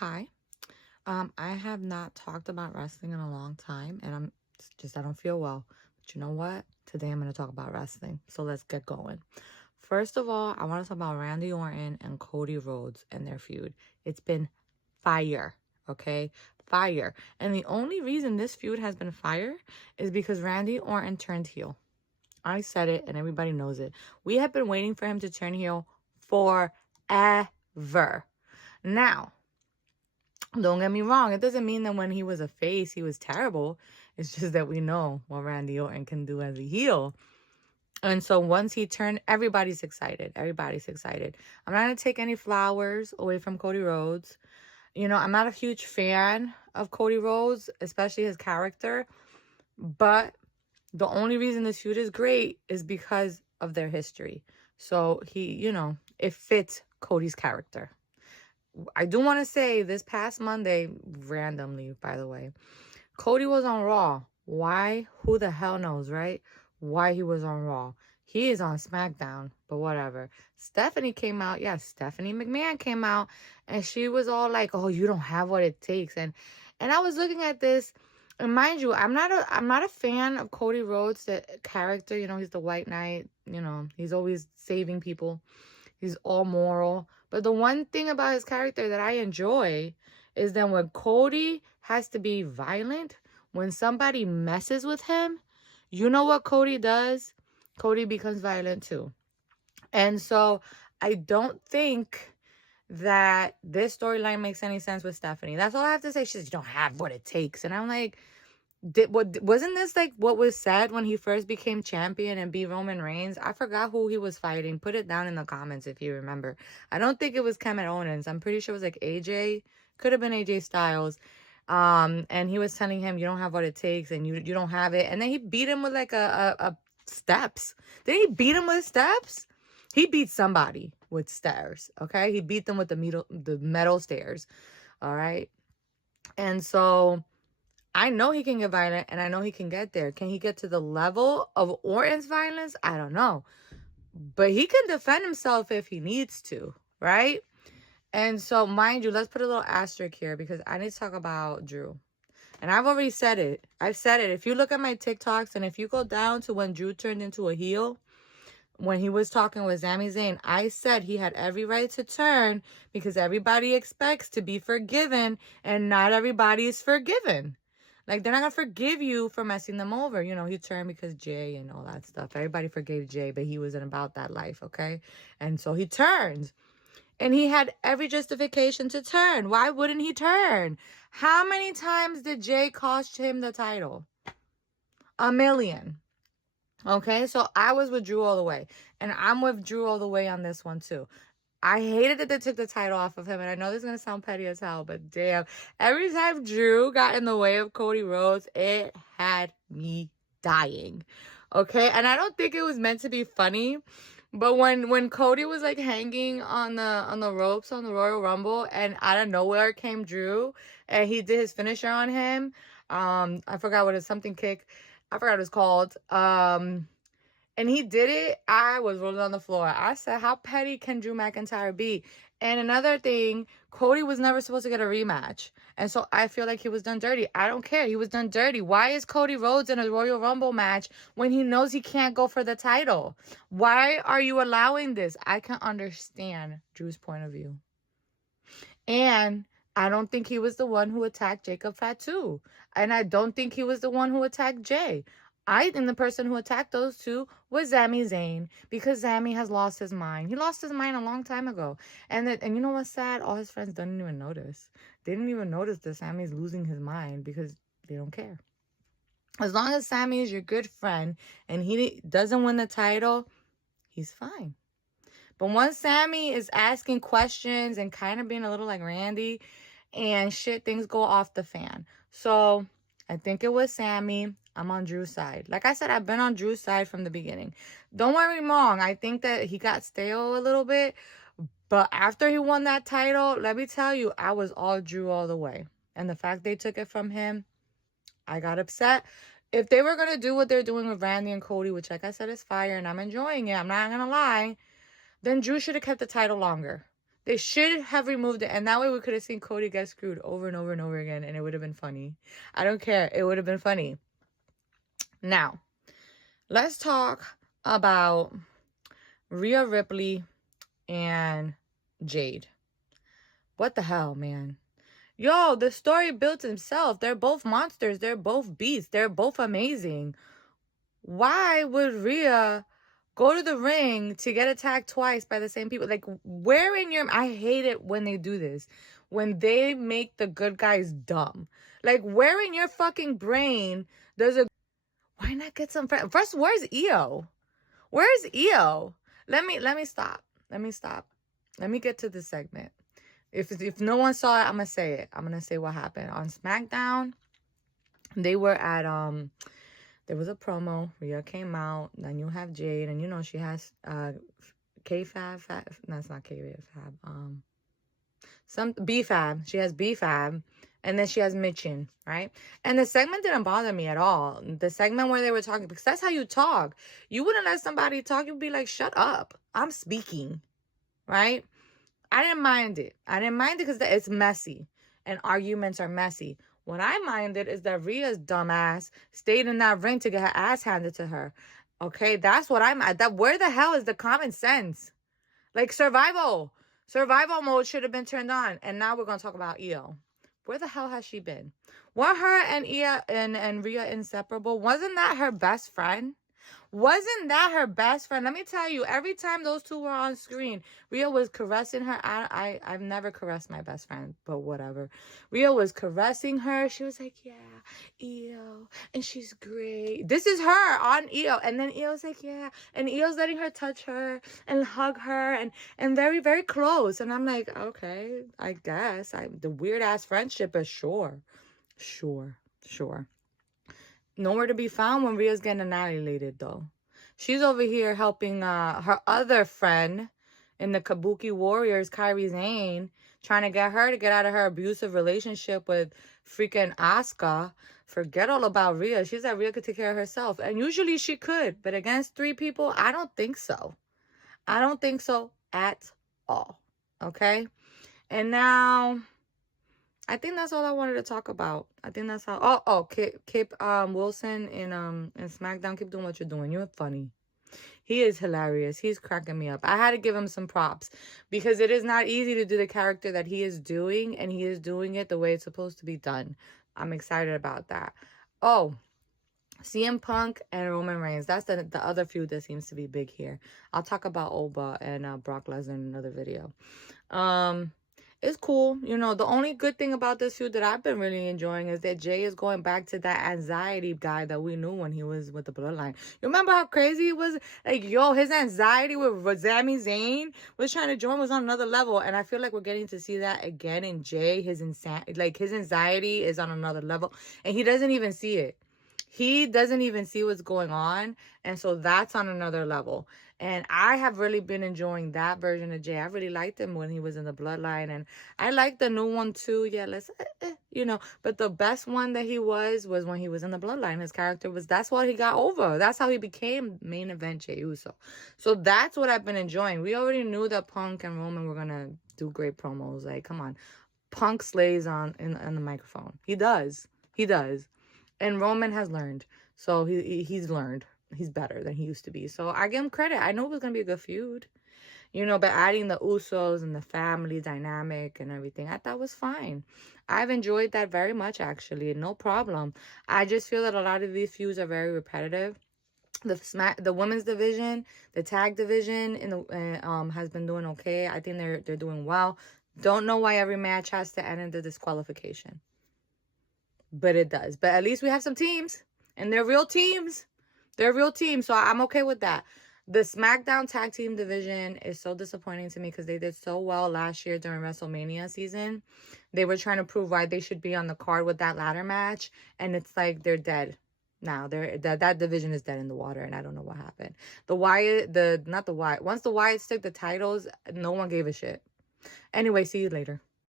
Hi. I have not talked about wrestling in a long time, and I don't feel well. But you know what? Today I'm going to talk about wrestling. So let's get going. First of all, I want to talk about Randy Orton and Cody Rhodes and their feud. It's been fire, okay? Fire. And the only reason this feud has been fire is because Randy Orton turned heel. I said it, and everybody knows it. We have been waiting for him to turn heel forever. Now, don't get me wrong. It doesn't mean that when he was a face, he was terrible. It's just that we know what Randy Orton can do as a heel. And so once he turned, everybody's excited. Everybody's excited. I'm not going to take any flowers away from Cody Rhodes. I'm not a huge fan of Cody Rhodes, especially his character. But the only reason this feud is great is because of their history. So it fits Cody's character. I do want to say this past Monday, randomly, by the way, Cody was on Raw. Why? Who the hell knows, right? Why he was on Raw. He is on SmackDown, but whatever. Stephanie came out. Yeah, Stephanie McMahon came out, and she was all like, "Oh, you don't have what it takes." And I was looking at this, and mind you, I'm not a fan of Cody Rhodes, the character. He's the White Knight. He's always saving people. He's all moral. But the one thing about his character that I enjoy is that when Cody has to be violent, when somebody messes with him, you know what Cody does? Cody becomes violent too. And so I don't think that this storyline makes any sense with Stephanie. That's all I have to say. She says, you don't have what it takes. And I'm like, wasn't this like what was said when he first became champion and beat Roman Reigns? I forgot who he was fighting. Put it down in the comments if you remember. I don't think it was Kevin Owens. I'm pretty sure it was like AJ. Could have been AJ Styles. And he was telling him, you don't have what it takes, and you don't have it. And then he beat him with like a steps. Did he beat him with steps? He beat somebody with stairs. Okay, he beat them with the metal stairs. All right, and so I know he can get violent, and I know he can get there. Can he get to the level of Orton's violence? I don't know. But he can defend himself if he needs to, right? And so, mind you, let's put a little asterisk here because I need to talk about Drew. And I've already said it. I've said it. If you look at my TikToks and if you go down to when Drew turned into a heel, when he was talking with Sami Zayn, I said he had every right to turn because everybody expects to be forgiven and not everybody is forgiven. Like, they're not going to forgive you for messing them over. He turned because Jay and all that stuff. Everybody forgave Jay, but he wasn't about that life, okay? And so he turned. And he had every justification to turn. Why wouldn't he turn? How many times did Jay cost him the title? 1 million. Okay, so I was with Drew all the way. And I'm with Drew all the way on this one, too. I hated that they took the title off of him, and I know this is going to sound petty as hell, but damn. Every time Drew got in the way of Cody Rhodes, it had me dying. Okay? And I don't think it was meant to be funny, but when Cody was like hanging on the ropes on the Royal Rumble, and out of nowhere came Drew, and he did his finisher on him. I forgot what it's something kick. I forgot what it's called. And he did it. I was rolling on the floor. I said, how petty can Drew McIntyre be? And another thing, Cody was never supposed to get a rematch. And so I feel like he was done dirty. I don't care. He was done dirty. Why is Cody Rhodes in a Royal Rumble match when he knows he can't go for the title? Why are you allowing this? I can understand Drew's point of view. And I don't think he was the one who attacked Jacob Fatu. And I don't think he was the one who attacked Jay. I think the person who attacked those two was Sami Zayn because Sami has lost his mind. He lost his mind a long time ago. And you know what's sad? All his friends didn't even notice. They didn't even notice that Sami's losing his mind because they don't care. As long as Sami is your good friend and he doesn't win the title, he's fine. But once Sami is asking questions and kind of being a little like Randy and shit, things go off the fan. So I think it was Sami. I'm on Drew's side. Like I said, I've been on Drew's side from the beginning. Don't worry me wrong. I think that he got stale a little bit. But after he won that title, let me tell you, I was all Drew all the way. And the fact they took it from him, I got upset. If they were going to do what they're doing with Randy and Cody, which like I said is fire and I'm enjoying it, I'm not going to lie, then Drew should have kept the title longer. They should have removed it. And that way we could have seen Cody get screwed over and over and over again. And it would have been funny. I don't care. It would have been funny. Now, let's talk about Rhea Ripley and Jade. What the hell, man? Yo, the story built himself. They're both monsters. They're both beasts. They're both amazing. Why would Rhea go to the ring to get attacked twice by the same people? Like, where in your... I hate it when they do this. When they make the good guys dumb. Like, where in your fucking brain does a... Why not get some friends? First, where's Io? Where's Io? Let me stop. Let me get to the segment. If no one saw it, I'm going to say it. I'm going to say what happened. On SmackDown, they were at... There was a promo. Rhea came out. Then you have Jade. And you know she has K-Fab. No, it's not K-Fab. Some B-Fab. She has B-Fab. And then she has Mitchin, right? And the segment didn't bother me at all. The segment where they were talking, because that's how you talk. You wouldn't let somebody talk. You'd be like, shut up. I'm speaking, right? I didn't mind it. I didn't mind it because it's messy. And arguments are messy. What I minded is that Rhea's dumbass stayed in that ring to get her ass handed to her. Okay, that's what I'm at. Where the hell is the common sense? Like, survival mode should have been turned on. And now we're going to talk about Io. Where the hell has she been? Weren't her and Io and Rhea inseparable? Wasn't that her best friend? Wasn't that her best friend? Let me tell you, every time those two were on screen, Rhea was caressing her. I've never caressed my best friend, but whatever. Rhea was caressing her. She was like, yeah, Io, and she's great. This is her on Io. And then Io's like, yeah. And Io's letting her touch her and hug her and very, very close. And I'm like, okay, I guess. The weird-ass friendship is sure. Nowhere to be found when Rhea's getting annihilated, though. She's over here helping her other friend in the Kabuki Warriors, Kairi Sane, trying to get her to get out of her abusive relationship with freaking Asuka. Forget all about Rhea. She said Rhea could take care of herself. And usually she could. But against 3 people, I don't think so. I don't think so at all. Okay? And now... I think that's all I wanted to talk about. I think that's all. Kip Wilson in SmackDown. Keep doing what you're doing. You're funny. He is hilarious. He's cracking me up. I had to give him some props because it is not easy to do the character that he is doing, and he is doing it the way it's supposed to be done. I'm excited about that. Oh, CM Punk and Roman Reigns. That's the other feud that seems to be big here. I'll talk about Oba and Brock Lesnar in another video. It's cool. You know, the only good thing about this feud that I've been really enjoying is that Jay is going back to that anxiety guy that we knew when he was with the Bloodline. You remember how crazy he was? Like, yo, his anxiety with Sami Zayn was trying to join was on another level. And I feel like we're getting to see that again in Jay. His anxiety is on another level. And he doesn't even see it. He doesn't even see what's going on. And so that's on another level. And I have really been enjoying that version of Jay. I really liked him when he was in the Bloodline. And I like the new one too. Yeah, But the best one that he was when he was in the Bloodline. His character that's what he got over. That's how he became main event Jey Uso. So that's what I've been enjoying. We already knew that Punk and Roman were going to do great promos. Like, come on. Punk slays on the microphone. He does. And Roman has learned. So he's learned. He's better than he used to be. So I give him credit. I know it was going to be a good feud. You know, but adding the Usos and the family dynamic and everything, I thought was fine. I've enjoyed that very much, actually. No problem. I just feel that a lot of these feuds are very repetitive. The women's division, the tag division has been doing okay. I think they're doing well. Don't know why every match has to end in the disqualification. But it does. But at least we have some teams. And they're real teams. So I'm okay with that. The SmackDown tag team division is so disappointing to me because they did so well last year during WrestleMania season. They were trying to prove why they should be on the card with that ladder match. And it's like they're dead now. That division is dead in the water. And I don't know what happened. Once the Wyatts took the titles, no one gave a shit. Anyway, see you later.